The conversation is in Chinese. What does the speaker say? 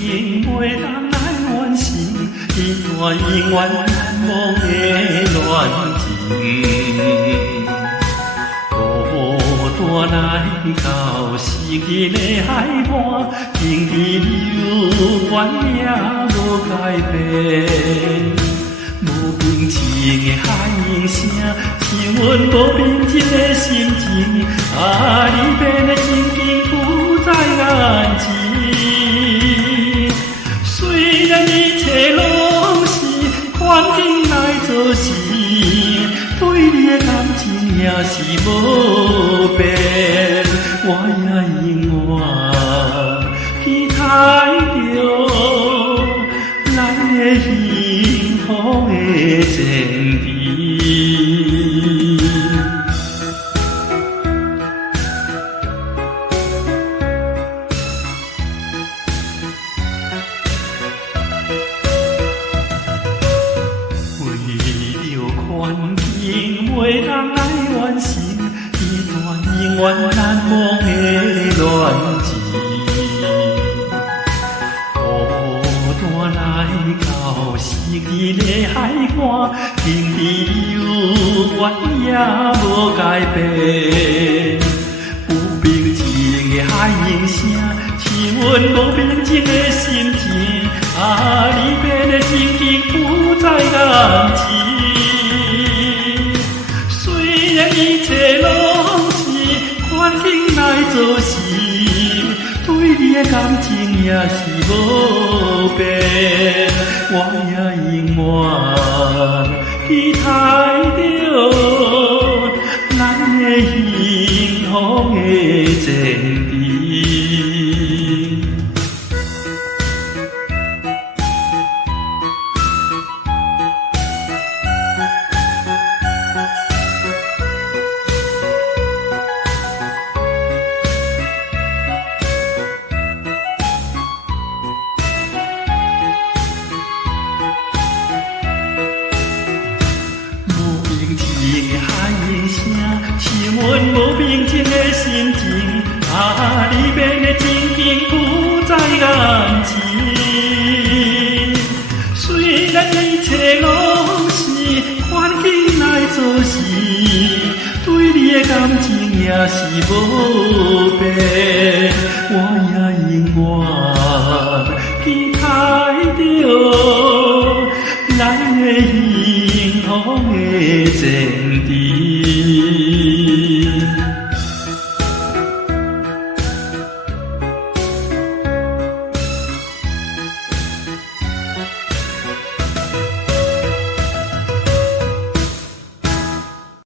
情袂当来完成，一段永远难忘的恋情。孤单来到失去的海岸，经历流怨也无改变。无平静的海音声，像阮无平静的心情。离别的情景浮在眼前。虽然一切拢是环境来做事，对你的感情也是无变。我也永远期待着咱的幸福的前程。为了环境袂当来完成一段永远难忘的恋情。孤单来到失去的海岸，经历流怨也无改变。不平静的海音声，像阮无平静的心情。离别的情景浮在眼前。虽然一切拢是环境来做事，对你的感情也是无变。我也永远期待着咱的幸福的前程。海音声，像阮无平静的心情。离别的情景浮在眼前。虽然一切拢是环境来做事，对你的感情也是无变。我也永远